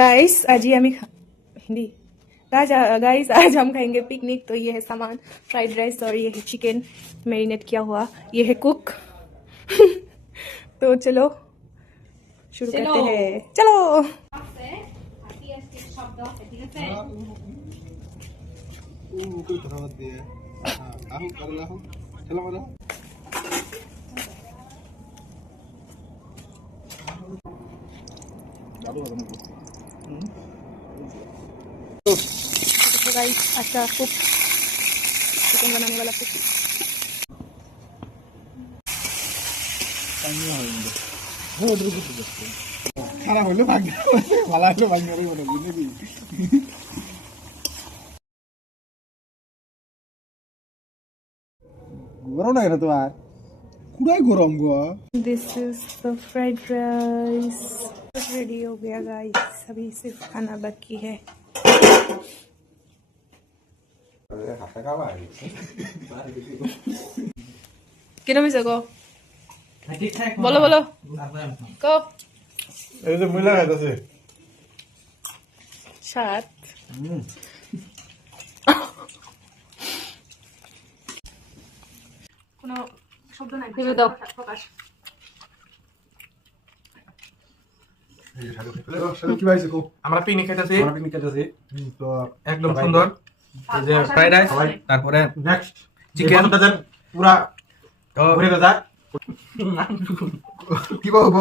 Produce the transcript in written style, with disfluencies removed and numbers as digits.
Guys आज ही हमें Hindi guys आज हम खाएंगे पिकनिक। तो ये है सामान, फ्राइड राइस और ये है चिकन मैरिनेट किया हुआ, ये है कुक। तो चलो शुरू करते हैं, चलो। तो गाइस अच्छा कुक, चिकन बनाने वाला कुक। খারাপ হইলো ভাগ্য, ভালো হইলো ভাগ্য নাকি? গরম না কেন তোমার? পুরাই গরম গো। This is the fried rice, ready हो गया गाइस, अभी सिर्फ खाना बाकी है। কিরম হয়েছে গো? বলো বলো গো। এই যে মহিলা খাইতেছে সাত কোনো শব্দ নাই, ভেবে দাও প্রকাশ। কি পাইছে গো? আমরা পিকনিক খাইতেছি, আমরা পিকনিক খাইতেছি তো একদম সুন্দর। এই যে ফ্রাইড রাইস, তারপরে নেক্সট চিকেন পুরা তো ঘুরে গেছে কি বলবো?